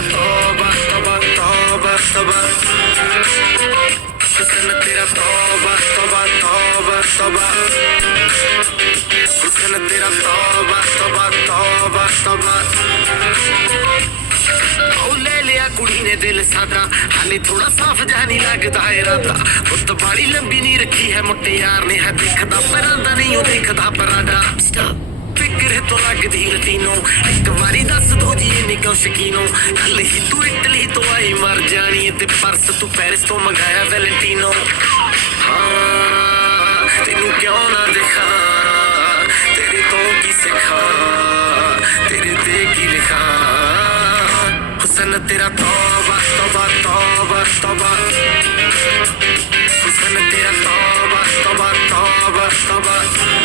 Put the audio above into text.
तेरा तौबा तौबा तौबा तौबा हुस्न तेरा तौबा तौबा तौबा तौबा हुस्न तेरा तौबा तौबा तौबा तौबा ले लिया कुड़ी ने दिल सादा हाले थोड़ा साफ जा नहीं लगता इरादा उत बाली लंबी नहीं रखी है मुट्टे यार ने है दिखदा परांदा नहीं ओ दिखदा परांदा फिक्र तो लगदी रतीनो एक बारी दस दो जी इन्नी क्यों शकीनो कल ही तू इटली तो आई मर जानी ते परस तू पेरिस तो मंगाया वैलेंटिनो हाँ तेनू क्यों ना दिखा तेरे तो की सिखा तेरे ते की लिखा हुस्न तेरा तौबा तौबा तौबा तौबा हुस्न तेरा तौबा तौबा तौबा तौबा